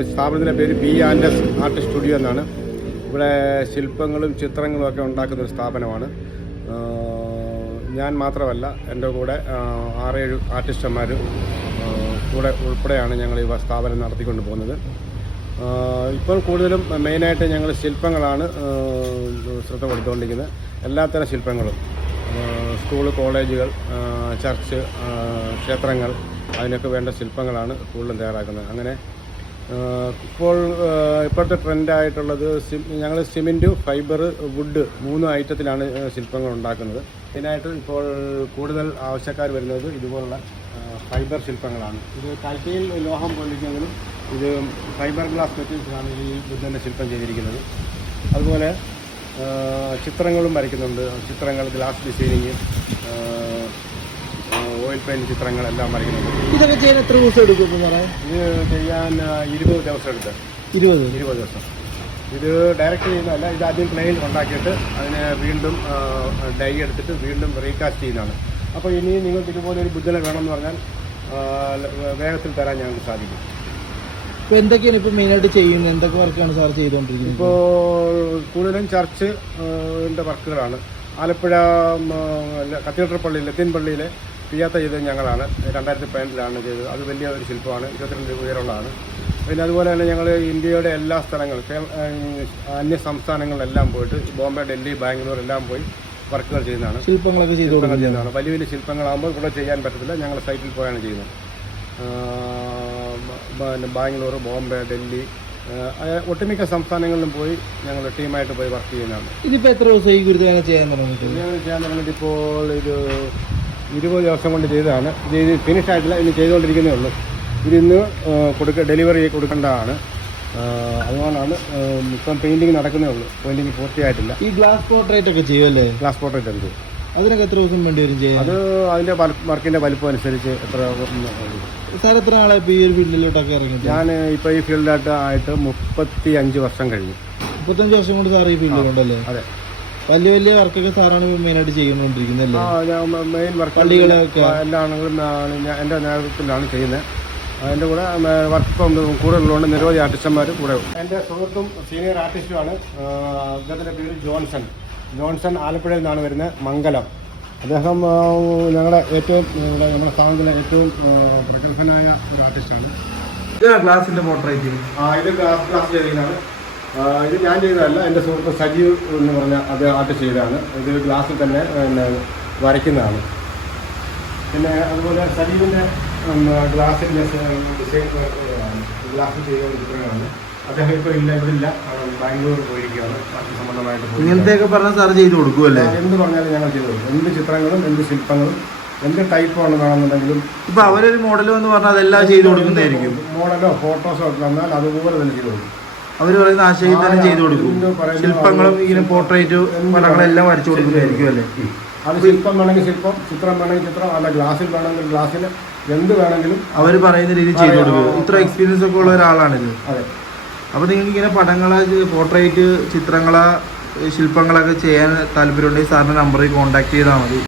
എൻ്റെ സ്ഥാപനത്തിൻ്റെ പേര് ബി ആൻഡസ് ആർട്ട് സ്റ്റുഡിയോ എന്നാണ്. ഇവിടെ ശില്പങ്ങളും ചിത്രങ്ങളും ഒക്കെ ഉണ്ടാക്കുന്ന ഒരു സ്ഥാപനമാണ്. ഞാൻ മാത്രമല്ല, എൻ്റെ കൂടെ 6-7 ആർട്ടിസ്റ്റന്മാരും കൂടെ ഉൾപ്പെടെയാണ് ഞങ്ങൾ ഈ സ്ഥാപനം നടത്തിക്കൊണ്ട് പോകുന്നത്. ഇപ്പോൾ കൂടുതലും മെയിനായിട്ട് ഞങ്ങൾ ശില്പങ്ങളാണ് ശ്രദ്ധ കൊടുത്തുകൊണ്ടിരിക്കുന്നത്. എല്ലാത്തരം ശില്പങ്ങളും, സ്കൂള്, കോളേജുകൾ, ചർച്ച്, ക്ഷേത്രങ്ങൾ, അതിനൊക്കെ വേണ്ട ശില്പങ്ങളാണ് കൂടുതലും തയ്യാറാക്കുന്നത്. അങ്ങനെ ഇപ്പോഴത്തെ ട്രെൻഡായിട്ടുള്ളത് ഞങ്ങൾ സിമെൻറ്റ്, ഫൈബർ, വുഡ് 3 ഐറ്റത്തിലാണ് ശില്പങ്ങൾ ഉണ്ടാക്കുന്നത്. മെയിനായിട്ട് ഇപ്പോൾ കൂടുതൽ ആവശ്യക്കാർ വരുന്നത് ഇതുപോലുള്ള ഫൈബർ ശില്പങ്ങളാണ്. ഇത് ടൈറ്റൈൽ ലോഹം പോലിരിക്കുമെങ്കിലും ഇത് ഫൈബർ ഗ്ലാസ് മെറ്റീരിയൽസാണ് ഈ ബുദ്ധൻ്റെ ശില്പം ചെയ്തിരിക്കുന്നത്. അതുപോലെ ചിത്രങ്ങളും വരയ്ക്കുന്നുണ്ട്. ചിത്രങ്ങൾ, ഗ്ലാസ് ഡിസൈനിങ്, ഓയിൽ പെയിൻറ്റ് ചിത്രങ്ങളെല്ലാം വരയ്ക്കുന്നുണ്ട്. ഇതൊക്കെ ചെയ്യാൻ എത്ര ദിവസം എടുക്കും? ഇത് ചെയ്യാൻ 20 ദിവസം എടുത്ത്. 20 ദിവസം. ഇത് ഡയറക്റ്റ് ചെയ്യുന്നതല്ല, ഇത് ആദ്യം പ്ലെയിൻ ഉണ്ടാക്കിയിട്ട് അതിനെ വീണ്ടും ഡൈ എടുത്തിട്ട് വീണ്ടും റീകാസ്റ്റ് ചെയ്യുന്നതാണ്. അപ്പോൾ ഇനി നിങ്ങൾക്ക് ഇതുപോലെ ഒരു ബുദ്ധനെ വേണമെന്ന് പറഞ്ഞാൽ വേഗത്തിൽ തരാൻ ഞങ്ങൾക്ക് സാധിക്കും. ഇപ്പോൾ എന്തൊക്കെയാണ് ഇപ്പോൾ മെയിനായിട്ട് ചെയ്യുന്നത്? എന്തൊക്കെ വർക്കാണ് സാർ ചെയ്തുകൊണ്ടിരിക്കുന്നത്? ഇപ്പോൾ കൂടുതലും ചർച്ചിൻ്റെ വർക്കുകളാണ്. ആലപ്പുഴ കത്തീഡ്രൽ പള്ളി, ലത്തീൻ പള്ളിയിലെ പിയാത്ത ചെയ്തത് ഞങ്ങളാണ്. 2015-ലാണ് ചെയ്തത്. അത് വലിയ ഒരു ശില്പമാണ്, 22 ഉയരമുള്ളതാണ്. പിന്നെ അതുപോലെ തന്നെ ഞങ്ങൾ ഇന്ത്യയുടെ എല്ലാ സ്ഥലങ്ങളും, അന്യ സംസ്ഥാനങ്ങളിലെല്ലാം പോയിട്ട് ബോംബെ, ഡൽഹി, ബാംഗ്ലൂർ എല്ലാം പോയി വർക്കുകൾ ചെയ്യുന്നതാണ്. ശില്പങ്ങളൊക്കെ ചെയ്യുന്നതാണ്. വലിയ വലിയ ശില്പങ്ങളാകുമ്പോൾ ഇവിടെ ചെയ്യാൻ പറ്റത്തില്ല, ഞങ്ങൾ സൈറ്റിൽ പോയാണ് ചെയ്യുന്നത്. ബാംഗ്ലൂർ, ബോംബെ, ഡൽഹി, ഒട്ടുമിക്ക സംസ്ഥാനങ്ങളിലും പോയി ഞങ്ങൾ ടീമായിട്ട് പോയി വർക്ക് ചെയ്യുന്നതാണ്. ഇതിപ്പോൾ എത്ര ദിവസം ഈ ഗുരുദേവനെ ചെയ്യാൻ തുടങ്ങിയിട്ട്? ചെയ്യാൻ തുടങ്ങിയിട്ട് ഇപ്പോൾ ഇത് 20 ദിവസം കൊണ്ട് ചെയ്തതാണ്. ഇത് ഫിനിഷ് ആയിട്ടില്ല, ഇനി ചെയ്തുകൊണ്ടിരിക്കുന്നേ ഉള്ളൂ. ഇതിന്ന് ഡെലിവറി കൊടുക്കേണ്ടതാണ്. അതുകൊണ്ടാണ് ഇപ്പം പെയിൻറ്റിങ് നടക്കുന്നേ ഉള്ളൂ. പെയിൻറ്റിങ് പൂർത്തിയായിട്ടില്ല. ഈ ഗ്ലാസ് പോർട്രേറ്റ് ഒക്കെ ചെയ്യുമല്ലേ? ഗ്ലാസ് പോർട്രേറ്റ് ഉണ്ട്. അതിനൊക്കെ എത്ര ദിവസം വേണ്ടി വരും ചെയ്യാൻ? അത് അതിൻ്റെ വർക്കിൻ്റെ വലിപ്പം അനുസരിച്ച് എത്ര. സാർ എത്ര നാളെ ഇപ്പോൾ ഈ ഒരു ഫീൽഡിലോട്ടൊക്കെ ഇറങ്ങി? ഞാൻ ഇപ്പോൾ ഈ ഫീൽഡിലായിട്ട് 35 വർഷം കഴിഞ്ഞു. 35 വർഷം കൊണ്ട് സാർ ഈ ഫീൽഡിലുണ്ടല്ലേ? അതെ. വലിയ വലിയ വർക്കൊക്കെ സാറാണ് മെയിനായിട്ട് ചെയ്യുന്നുകൊണ്ടിരിക്കുന്നത്. മെയിൻ വർക്ക് പള്ളികളൊക്കെ എല്ലാണെങ്കിലും എൻ്റെ നേതൃത്വത്തിലാണ് ചെയ്യുന്നത്. അതിൻ്റെ കൂടെ വർക്ക് കൂടുതലുള്ളതുകൊണ്ട് നിരവധി ആർട്ടിസ്റ്റന്മാരും കൂടെ. എൻ്റെ സുഹൃത്തും സീനിയർ ആർട്ടിസ്റ്റുമാണ്. അദ്ദേഹത്തിൻ്റെ പേര് ജോൺസൺ. ആലപ്പുഴയിൽ നിന്നാണ് വരുന്നത്, മംഗലം. അദ്ദേഹം ഞങ്ങളുടെ നമ്മുടെ സ്ഥാപനത്തിലെ ഏറ്റവും പ്രഗത്ഭനായ ഒരു ആർട്ടിസ്റ്റാണ്. ഗ്ലാസിൻ്റെ പോർട്രേറ്റ്. ഇത് ഗ്ലാസ് ചെയ്തതാണ്. ഇത് ഞാൻ ചെയ്തതല്ല, എൻ്റെ സുഹൃത്ത് സജീവ് എന്ന് പറഞ്ഞ അത് ആർട്ടിസ്റ്റ് ചെയ്തതാണ്. ഇത് ഗ്ലാസ്സിൽ തന്നെ വരയ്ക്കുന്നതാണ്. പിന്നെ അതുപോലെ സജീവിൻ്റെ ഗ്ലാസിൻ്റെ ഡിസൈൻ ഗ്ലാസ് ചെയ്ത ചിത്രങ്ങളാണ്. അദ്ദേഹം ഇപ്പോൾ ഇവിടെ ഇല്ല, ബാംഗ്ലൂർ പോയിരിക്കുകയാണ് വർക്ക് സംബന്ധമായിട്ട്. ഇങ്ങനത്തെയൊക്കെ പറഞ്ഞാൽ സാർ ചെയ്ത് കൊടുക്കുമല്ലേ? എന്ത് പറഞ്ഞാലും ഞങ്ങൾ ചെയ്തു കൊടുക്കും. എന്ത് ചിത്രങ്ങളും, എന്ത് ശില്പങ്ങളും, എന്ത് ടൈപ്പാണ് വേണമെന്നുണ്ടെങ്കിലും. ഇപ്പോൾ അവരൊരു മോഡലും എന്ന് പറഞ്ഞാൽ അതെല്ലാം ചെയ്ത് കൊടുക്കുന്നതായിരിക്കും. മോഡലോ ഫോട്ടോസോ ഒക്കെ വന്നാൽ അതുപോലെ തന്നെ ചെയ്തു കൊടുക്കും. അവർ പറയുന്ന ആശയം തന്നെ ചെയ്തു കൊടുക്കും. ശില്പങ്ങളും ഇങ്ങനെ പോർട്രേറ്റ് പടങ്ങളെല്ലാം വരച്ചു കൊടുക്കുന്നതായിരിക്കും അല്ലേ? അത് ശില്പം വേണമെങ്കിൽ ശില്പം, ചിത്രം വേണമെങ്കിൽ ചിത്രം, അല്ല ഗ്ലാസ്സിൽ വേണമെങ്കിൽ ഗ്ലാസ്സിൽ, എന്ത് വേണമെങ്കിലും അവർ പറയുന്ന രീതിയിൽ ചെയ്തു കൊടുക്കും. ഇത്ര എക്സ്പീരിയൻസ് ഒക്കെ ഉള്ള ഒരാളാണിത്. അതെ. അപ്പോൾ നിങ്ങൾക്ക് ഇങ്ങനെ പടങ്ങളെ, പോർട്രേറ്റ്, ചിത്രങ്ങളെ, ശില്പങ്ങളൊക്കെ ചെയ്യാൻ താല്പര്യമുണ്ടെങ്കിൽ സാറിൻ്റെ നമ്പറിൽ കോൺടാക്ട് ചെയ്താൽ മതി.